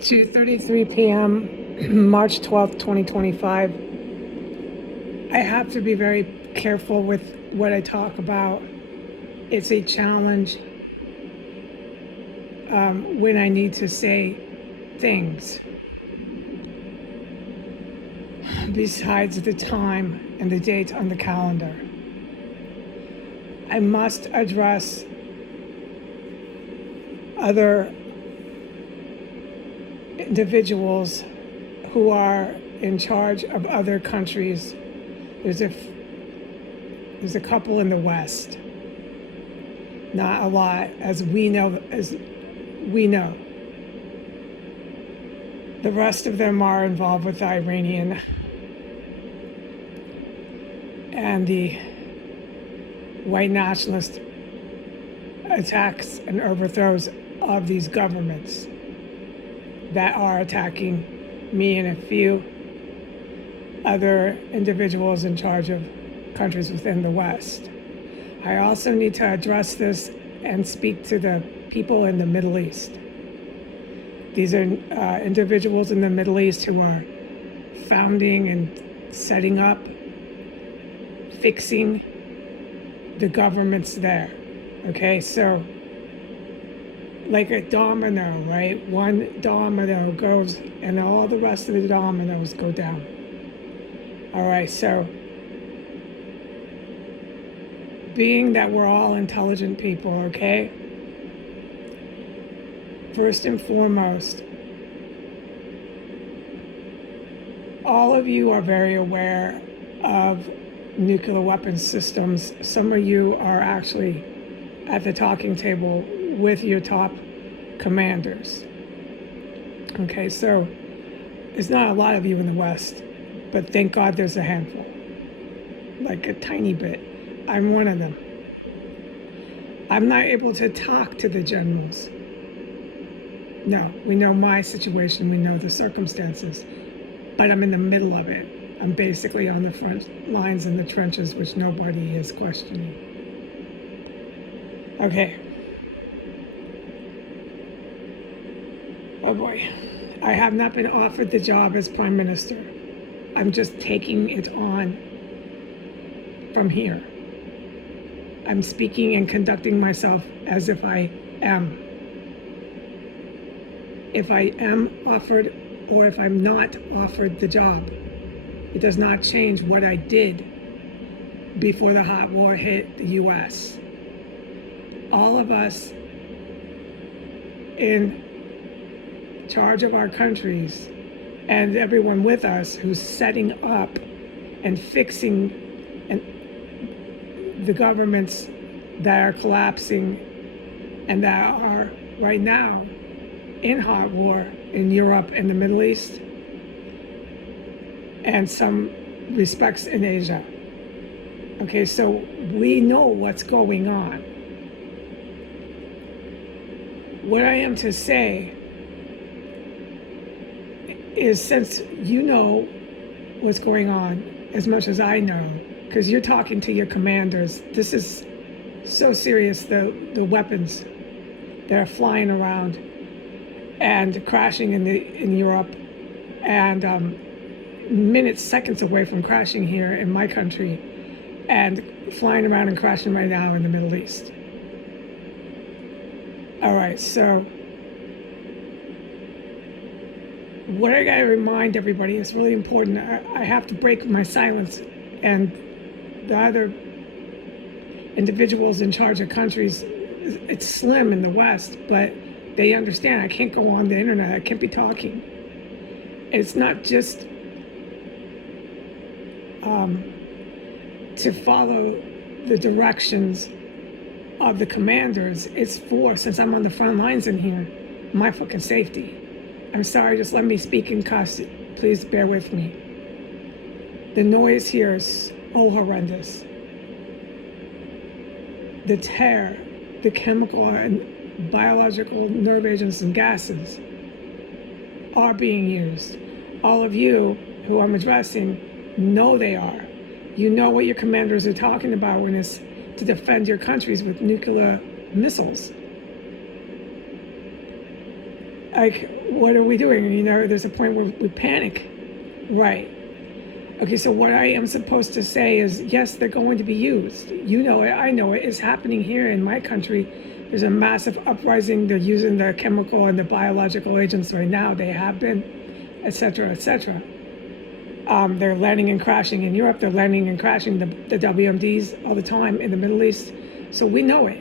2:33 p.m., March 12th, 2025. I have to be very careful with what I talk about. It's a challenge when I need to say things besides the time and the date on the calendar. I must address other individuals who are in charge of other countries. There's a couple in the West, not a lot, as we know. The rest of them are involved with the Iranian and the white nationalist attacks and overthrows of these governments that are attacking me and a few other individuals in charge of countries within the West. I also need to address this and speak to the people in the Middle East. These are individuals in the Middle East who are founding and setting up, fixing the governments there. Okay, so like a domino, right? One domino goes and all the rest of the dominoes go down. All right, so being that we're all intelligent people, okay? First and foremost, all of you are very aware of nuclear weapons systems. Some of you are actually at the talking table with your top commanders. Okay, so there's not a lot of you in the West, but thank God there's a handful, like a tiny bit. I'm one of them. I'm not able to talk to the generals. No, we know my situation, we know the circumstances, but I'm in the middle of it. I'm basically on the front lines in the trenches, which nobody is questioning. Okay. Oh boy. I have not been offered the job as Prime Minister. I'm just taking it on from here. I'm speaking and conducting myself as if I am. If I am offered or if I'm not offered the job, it does not change what I did before the hot war hit the U.S. All of us in charge of our countries and everyone with us who's setting up and fixing the governments that are collapsing and that are right now in hot war in Europe and the Middle East and some respects in Asia. Okay, so we know what's going on. What I am to say is, since you know what's going on as much as I know, because you're talking to your commanders, this is so serious, the weapons that are flying around and crashing in Europe and minutes, seconds away from crashing here in my country and flying around and crashing right now in the Middle East. All right, so what I gotta remind everybody is really important. I have to break my silence, and the other individuals in charge of countries, it's slim in the West, but they understand I can't go on the internet, I can't be talking. It's not just to follow the directions of the commanders, it's for, since I'm on the front lines in here, my fucking safety. I'm sorry, just let me speak in cuss. Please bear with me. The noise here is horrendous. The terror, the chemical and biological nerve agents and gases are being used. All of you who I'm addressing know they are. You know what your commanders are talking about when it's to defend your countries with nuclear missiles. like, what are we doing? You know, there's a point where we panic. Right. Okay, so what I am supposed to say is, yes, they're going to be used. You know it, I know it. It's happening here in my country. There's a massive uprising. They're using the chemical and the biological agents right now. They have been, et cetera, et cetera. They're landing and crashing in Europe. They're landing and crashing the WMDs all the time in the Middle East. So we know it.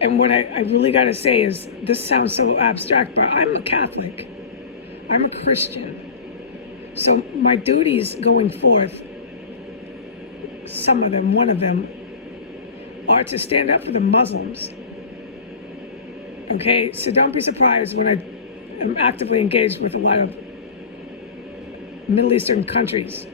And what I really got to say is, this sounds so abstract, but I'm a Catholic. I'm a Christian. So my duties going forth, some of them, one of them, are to stand up for the Muslims. Okay, so don't be surprised when I am actively engaged with a lot of Middle Eastern countries.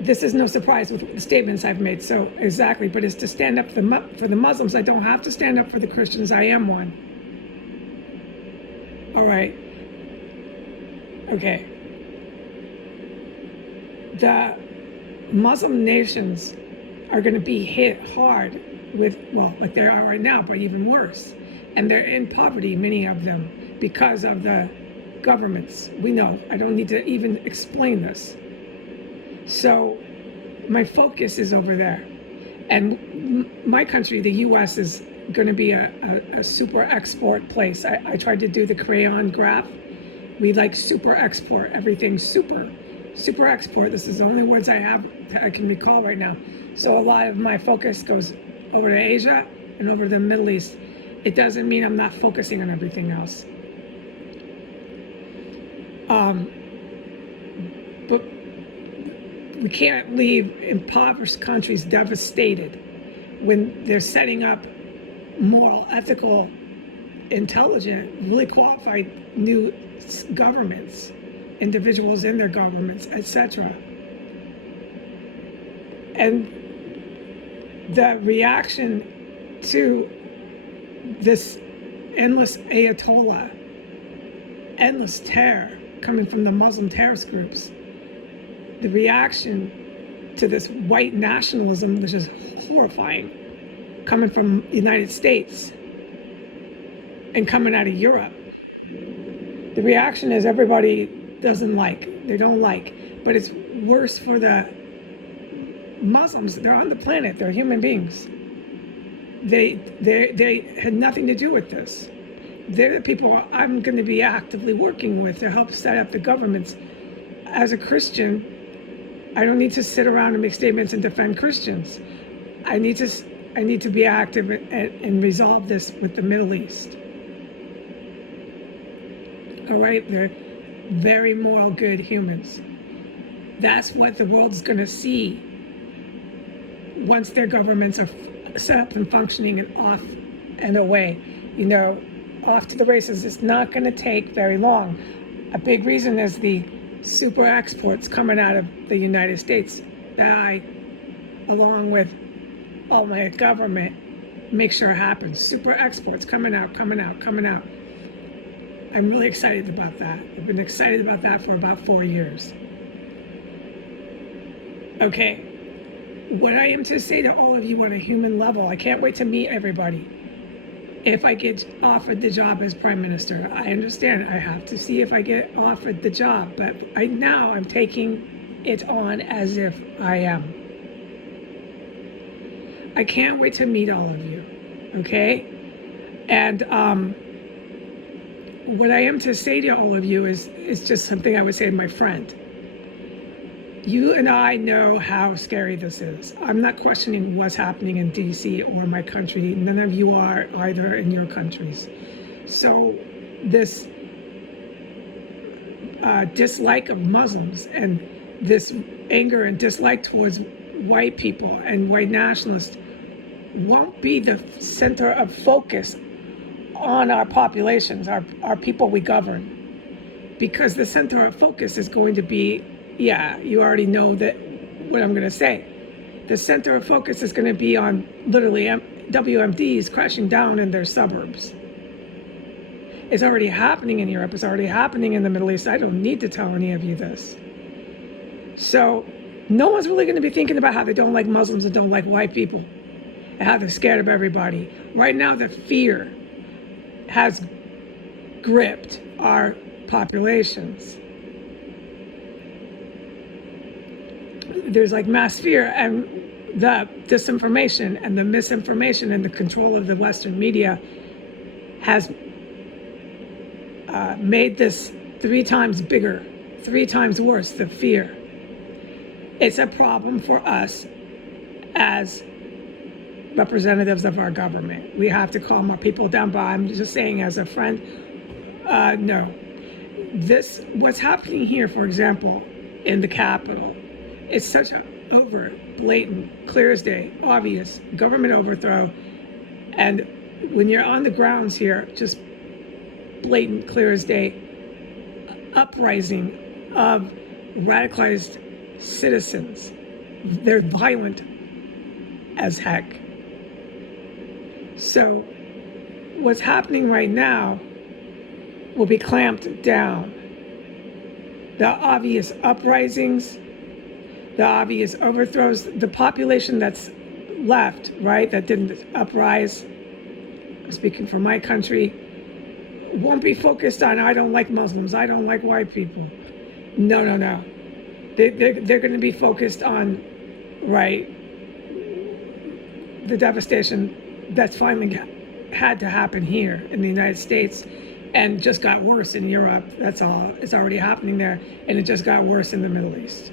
This is no surprise with the statements I've made, so exactly, but it's to stand up for the Muslims. I don't have to stand up for the Christians. I am one. All right. Okay. The Muslim nations are going to be hit hard with, well, like they are right now, but even worse. And they're in poverty, many of them, because of the governments. We know. I don't need to even explain this. So my focus is over there. And my country, the U.S., is going to be a super export place. I tried to do the crayon graph. We like super export, everything super export. This is the only words I can recall right now. So a lot of my focus goes over to Asia and over to the Middle East. It doesn't mean I'm not focusing on everything else. But we can't leave impoverished countries devastated when they're setting up moral, ethical, intelligent, really qualified new governments, individuals in their governments, etc. And the reaction to this endless Ayatollah, endless terror coming from the Muslim terrorist groups, the reaction to this white nationalism, which is horrifying, coming from the United States and coming out of Europe. The reaction is everybody doesn't like, they don't like, but it's worse for the Muslims. They're on the planet, they're human beings. They had nothing to do with this. They're the people I'm going to be actively working with to help set up the governments. As a Christian, I don't need to sit around and make statements and defend Christians. I need to be active and resolve this with the Middle East. All right, they're very moral, good humans. That's what the world's going to see once their governments are set up and functioning and off and away. You know, off to the races. It's not going to take very long. A big reason is the super exports coming out of the United States that I, along with all my government, make sure happens. Super exports coming out. I'm really excited about that. I've been excited about that for about 4 years. Okay, what I am to say to all of you on a human level, I can't wait to meet everybody. If I get offered the job as Prime Minister, I understand I have to see if I get offered the job, but now I'm taking it on as if I am. I can't wait to meet all of you, okay? And what I am to say to all of you is just something I would say to my friend. You and I know how scary this is. I'm not questioning what's happening in DC or my country. None of you are either in your countries. So this dislike of Muslims and this anger and dislike towards white people and white nationalists won't be the center of focus on our populations, our people we govern. Because the center of focus is going to be, yeah, you already know that what I'm going to say. The center of focus is going to be on literally WMDs crashing down in their suburbs. It's already happening in Europe. It's already happening in the Middle East. I don't need to tell any of you this. So no one's really going to be thinking about how they don't like Muslims and don't like white people. and how they're scared of everybody. Right now, the fear has gripped our populations. There's like mass fear, and the disinformation and the misinformation and the control of the Western media has made this 3 times bigger, 3 times worse, the fear. It's a problem for us as representatives of our government. We have to calm our people down, but I'm just saying as a friend, no. What's happening here, for example, in the Capitol, it's such an blatant, clear as day, obvious government overthrow. And when you're on the grounds here, just blatant, clear as day, uprising of radicalized citizens. They're violent as heck. So what's happening right now will be clamped down. The obvious uprisings, the obvious overthrows, the population that's left, right, that didn't uprise, I'm speaking for my country, won't be focused on, I don't like Muslims, I don't like white people. No. They're going to be focused on, right, the devastation that's finally had to happen here in the United States and just got worse in Europe. That's all. It's already happening there, and it just got worse in the Middle East.